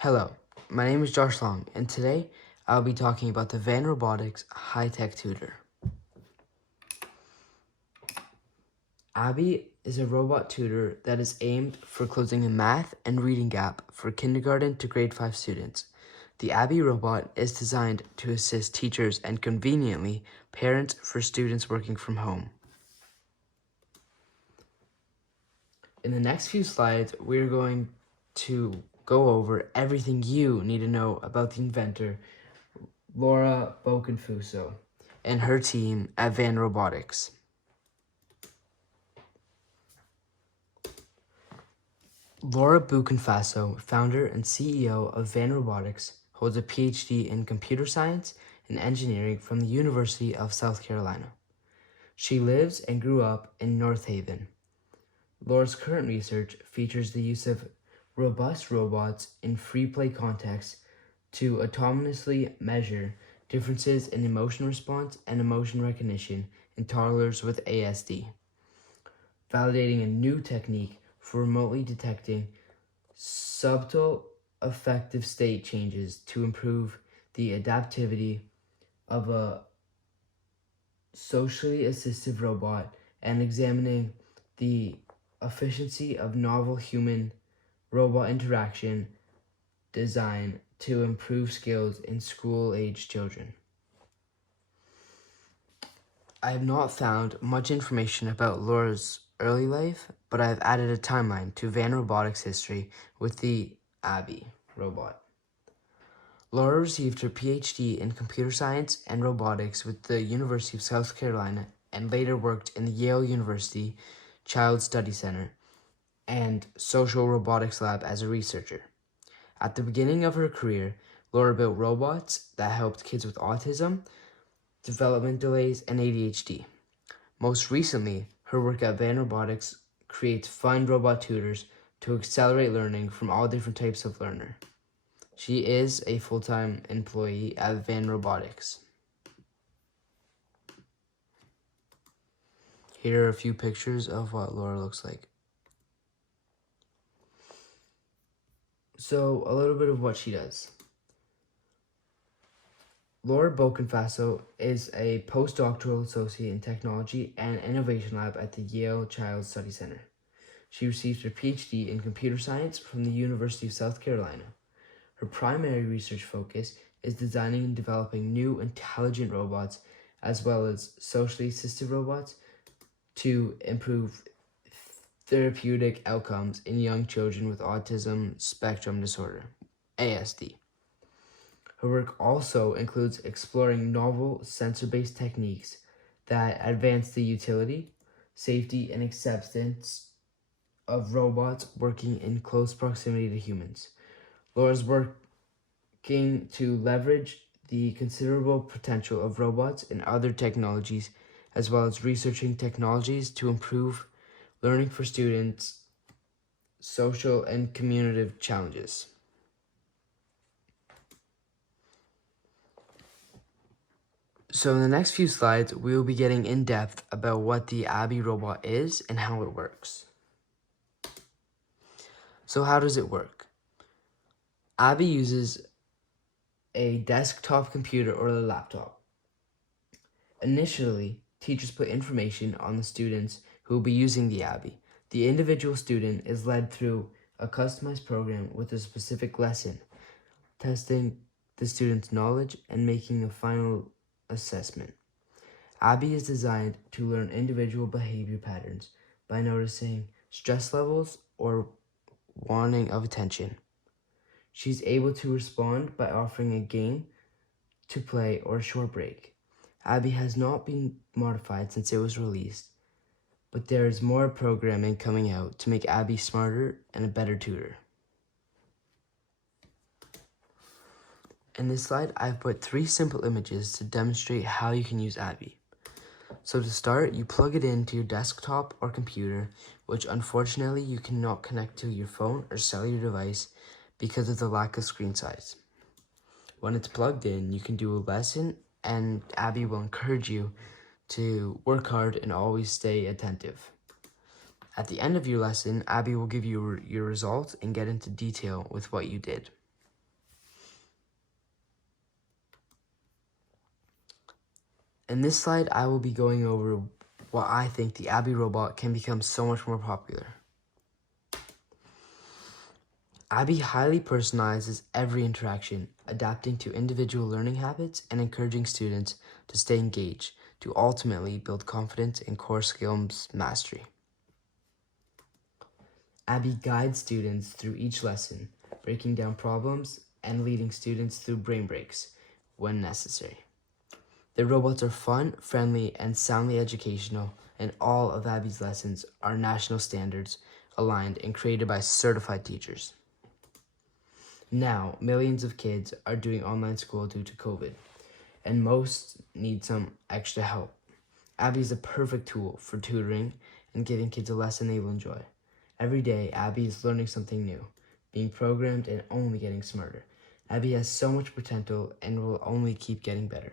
Hello, my name is Josh Long, and today I'll be talking about the Van Robotics High-Tech Tutor. Abby is a robot tutor that is aimed for closing a math and reading gap for kindergarten to grade 5 students. The Abby robot is designed to assist teachers and conveniently parents for students working from home. In the next few slides, we're going to go over everything you need to know about the inventor, Laura Bokenfuso, and her team at Van Robotics. Laura Buchenfaso, founder and CEO of Van Robotics, holds a PhD in computer science and engineering from the University of South Carolina. She lives and grew up in North Haven. Laura's current research features the use of robust robots in free play contexts to autonomously measure differences in emotion response and emotion recognition in toddlers with ASD, validating a new technique for remotely detecting subtle affective state changes to improve the adaptivity of a socially assistive robot and examining the efficiency of novel human-robot interaction design to improve skills in school-age children. I have not found much information about Laura's early life, but I have added a timeline to Van Robotics' history with the Abby robot. Laura received her PhD in computer science and robotics with the University of South Carolina and later worked in the Yale University Child Study Center and Social Robotics Lab as a researcher. At the beginning of her career, Laura built robots that helped kids with autism, development delays, and ADHD. Most recently, her work at Van Robotics creates fun robot tutors to accelerate learning from all different types of learner. She is a full-time employee at Van Robotics. Here are a few pictures of what Laura looks like. So, a little bit of what she does. Laura Bokenfaso is a postdoctoral associate in technology and innovation lab at the Yale Child Study Center. She received her PhD in computer science from the University of South Carolina. Her primary research focus is designing and developing new intelligent robots as well as socially assisted robots to improve therapeutic outcomes in young children with autism spectrum disorder, ASD. Her work also includes exploring novel sensor-based techniques that advance the utility, safety, and acceptance of robots working in close proximity to humans. Laura's working to leverage the considerable potential of robots and other technologies, as well as researching technologies to improve learning for students' social and communicative challenges. So in the next few slides, we will be getting in depth about what the Abby robot is and how it works. So how does it work? Abby uses a desktop computer or a laptop. Initially, teachers put information on the students who will be using the Abby. The individual student is led through a customized program with a specific lesson, testing the student's knowledge and making a final assessment. Abby is designed to learn individual behavior patterns by noticing stress levels or wanting of attention. She's able to respond by offering a game to play or a short break. Abby has not been modified since it was released, but there is more programming coming out to make Abby smarter and a better tutor. In this slide, I've put 3 simple images to demonstrate how you can use Abby. So to start, you plug it into your desktop or computer, which unfortunately you cannot connect to your phone or cellular device because of the lack of screen size. When it's plugged in, you can do a lesson and Abby will encourage you to work hard and always stay attentive. At the end of your lesson, Abby will give you your results and get into detail with what you did. In this slide, I will be going over why I think the Abby robot can become so much more popular. Abby highly personalizes every interaction, adapting to individual learning habits and encouraging students to stay engaged to ultimately build confidence in core skills mastery. Abby guides students through each lesson, breaking down problems and leading students through brain breaks when necessary. The robots are fun, friendly, and soundly educational, and all of Abby's lessons are national standards aligned and created by certified teachers. Now, millions of kids are doing online school due to COVID, and most need some extra help. Abby is a perfect tool for tutoring and giving kids a lesson they will enjoy. Every day, Abby is learning something new, being programmed and only getting smarter. Abby has so much potential and will only keep getting better.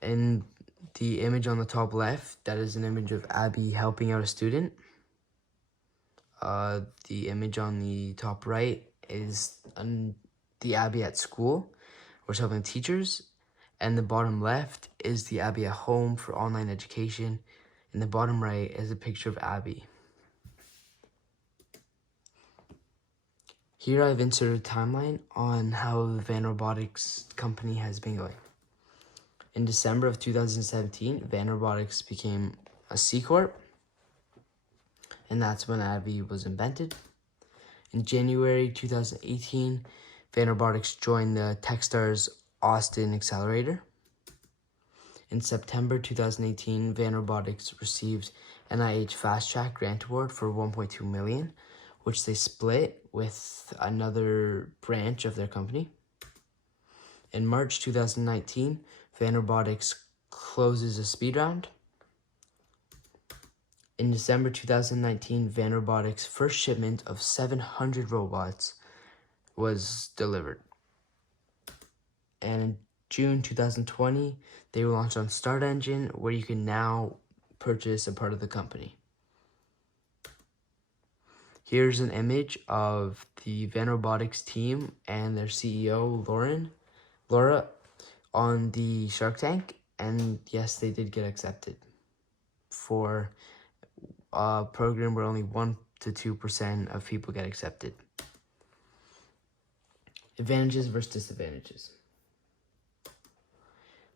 In the image on the top left, that is an image of Abby helping out a student. The image on the top right is the Abby at school, where she's helping teachers. And the bottom left is the Abby at home for online education. And the bottom right is a picture of Abby. Here I've inserted a timeline on how the Van Robotics company has been going. In December of 2017, Van Robotics became a C Corp, and that's when Abby was invented. In January 2018, Van Robotics joined the Techstars Austin Accelerator. In September 2018, Van Robotics received NIH Fast Track Grant Award for $1.2 million, which they split with another branch of their company. In March 2019, Van Robotics closes a speed round. In December 2019, Van Robotics' first shipment of 700 robots was delivered. And in June 2020, they were launched on Start Engine, where you can now purchase a part of the company. Here's an image of the Van Robotics team and their CEO, Laura, on the Shark Tank. And yes, they did get accepted for a program where only 1 to 2% of people get accepted. Advantages versus disadvantages.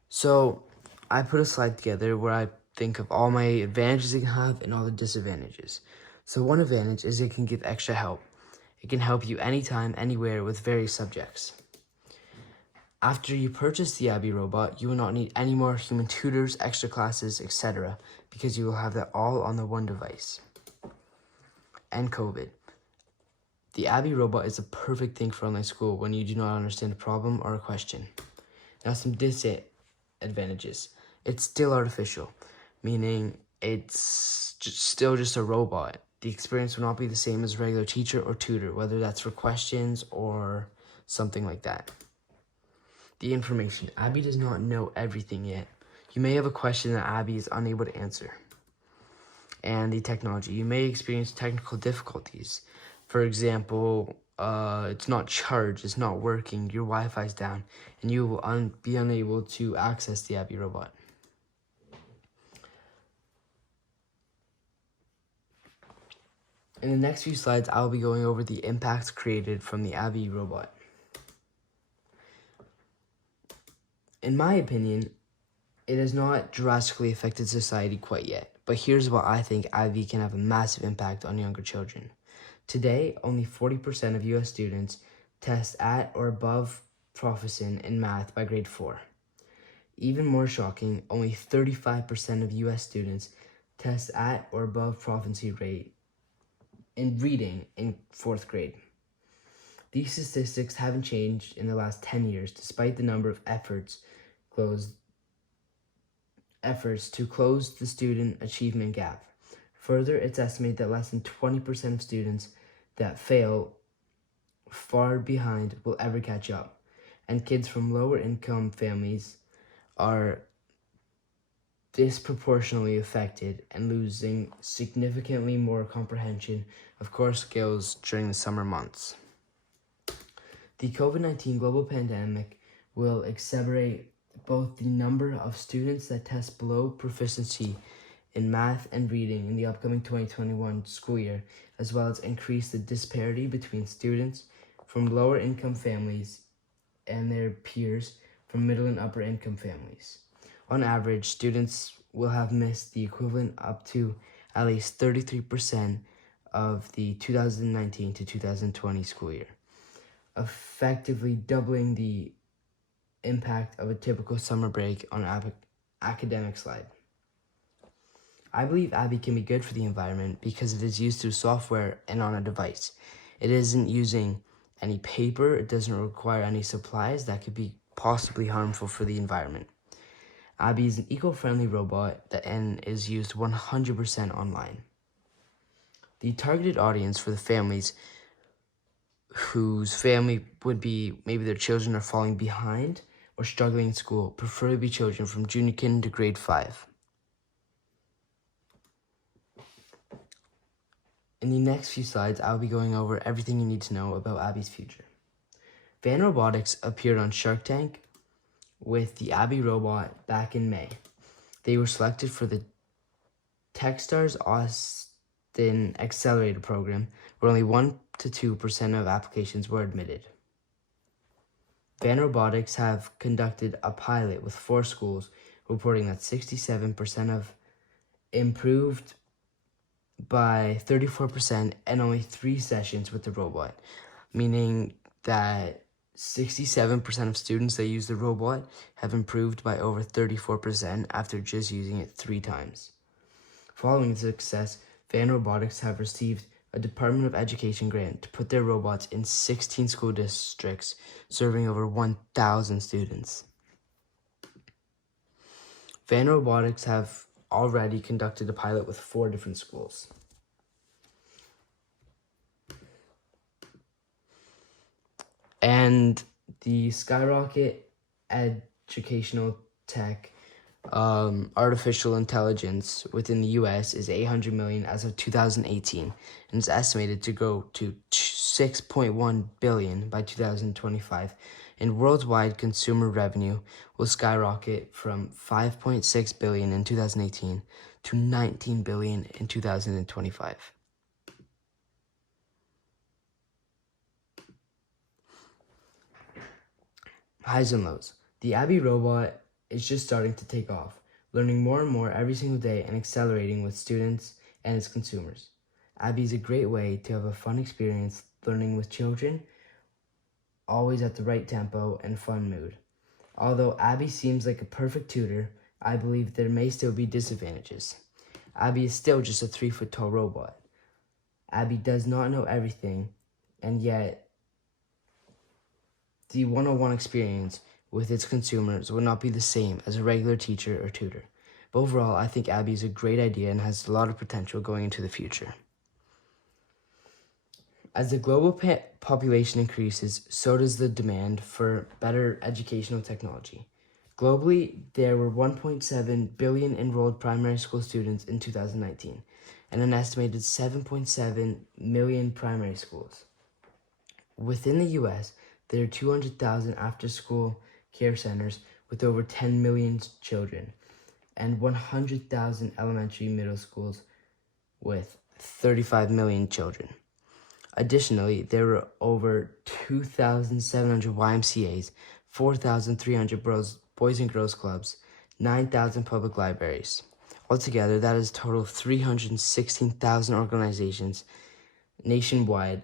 So I put a slide together where I think of all my advantages it can have and all the disadvantages. So one advantage is it can give extra help. It can help you anytime, anywhere with various subjects. After you purchase the Abby robot, you will not need any more human tutors, extra classes, etc., because you will have that all on the one device. And COVID. The Abby robot is a perfect thing for online school when you do not understand a problem or a question. Now some disadvantages. It's still artificial, meaning it's still just a robot. The experience will not be the same as a regular teacher or tutor, whether that's for questions or something like that. The information. Abby does not know everything yet. You may have a question that Abby is unable to answer. And the technology. You may experience technical difficulties. For example, it's not charged, it's not working, your Wi-Fi's down, and you will be unable to access the Abby robot. In the next few slides, I'll be going over the impacts created from the Abby robot. In my opinion, it has not drastically affected society quite yet, but here's why I think Abby can have a massive impact on younger children. Today, only 40% of U.S. students test at or above proficient in math by grade 4. Even more shocking, only 35% of U.S. students test at or above proficiency rate in reading in 4th grade. These statistics haven't changed in the last 10 years, despite the number of efforts to close the student achievement gap. Further, it's estimated that less than 20% of students that fail far behind will ever catch up, and kids from lower income families are disproportionately affected and losing significantly more comprehension of core skills during the summer months. The COVID-19 global pandemic will accelerate both the number of students that test below proficiency in math and reading in the upcoming 2021 school year, as well as increase the disparity between students from lower income families and their peers from middle and upper income families. On average, students will have missed the equivalent up to at least 33% of the 2019 to 2020 school year, effectively doubling the impact of a typical summer break on an academic slide. I believe Abby can be good for the environment because it is used through software and on a device. It isn't using any paper, it doesn't require any supplies that could be possibly harmful for the environment. Abby is an eco-friendly robot and is used 100% online. The targeted audience for the families whose family would be maybe their children are falling behind or struggling in school, preferably children from junior kindergarten to grade 5. In the next few slides, I'll be going over everything you need to know about Abby's future. Van Robotics appeared on Shark Tank with the Abby robot back in May. They were selected for the Techstars Austin Accelerator program, where only 1 to 2% of applications were admitted. Van Robotics have conducted a pilot with 4 schools, reporting that 67% of improved by 34% and only 3 sessions with the robot, meaning that 67% of students that use the robot have improved by over 34% after just using it 3 times. Following the success, Van Robotics have received a Department of Education grant to put their robots in 16 school districts, serving over 1,000 students. Van Robotics have already conducted a pilot with 4 different schools. And the Skyrocket Educational Tech artificial intelligence within the US is 800 million as of 2018 and is estimated to grow to 6.1 billion by 2025, and worldwide consumer revenue will skyrocket from 5.6 billion in 2018 to 19 billion in 2025. Highs and lows. The Abby robot is just starting to take off, learning more and more every single day and accelerating with students and its consumers. Abby is a great way to have a fun experience learning with children, always at the right tempo and fun mood. Although Abby seems like a perfect tutor, I believe there may still be disadvantages. Abby is still just a 3-foot-tall robot. Abby does not know everything, and yet the one-on-one experience with its consumers will not be the same as a regular teacher or tutor. But overall, I think Abby is a great idea and has a lot of potential going into the future. As the global population increases, so does the demand for better educational technology. Globally, there were 1.7 billion enrolled primary school students in 2019, and an estimated 7.7 million primary schools. Within the US, there are 200,000 after-school care centers with over 10 million children, and 100,000 elementary middle schools with 35 million children. Additionally, there were over 2,700 YMCAs, 4,300 boys and girls clubs, 9,000 public libraries. Altogether, that is a total of 316,000 organizations nationwide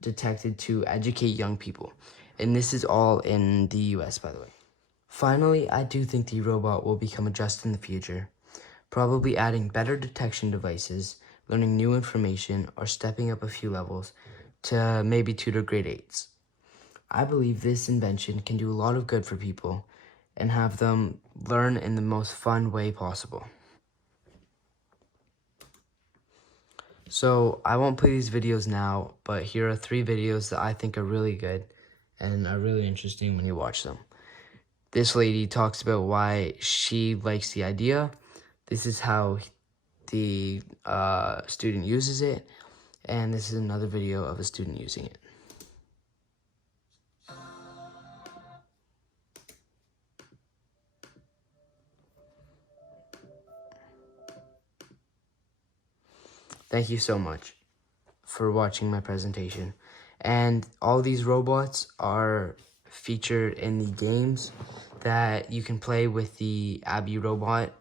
detected to educate young people. And this is all in the US, by the way. Finally, I do think the robot will become a trust in the future, probably adding better detection devices, learning new information, or stepping up a few levels to maybe tutor grade 8s. I believe this invention can do a lot of good for people and have them learn in the most fun way possible. So I won't play these videos now, but here are 3 videos that I think are really good and are really interesting when you watch them. This lady talks about why she likes the idea. This is how the student uses it. And this is another video of a student using it. Thank you so much for watching my presentation. And all these robots are featured in the games that you can play with the Abby robot.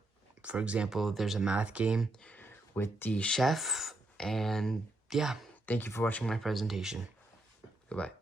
For example, there's a math game with the chef. And yeah, thank you for watching my presentation. Goodbye.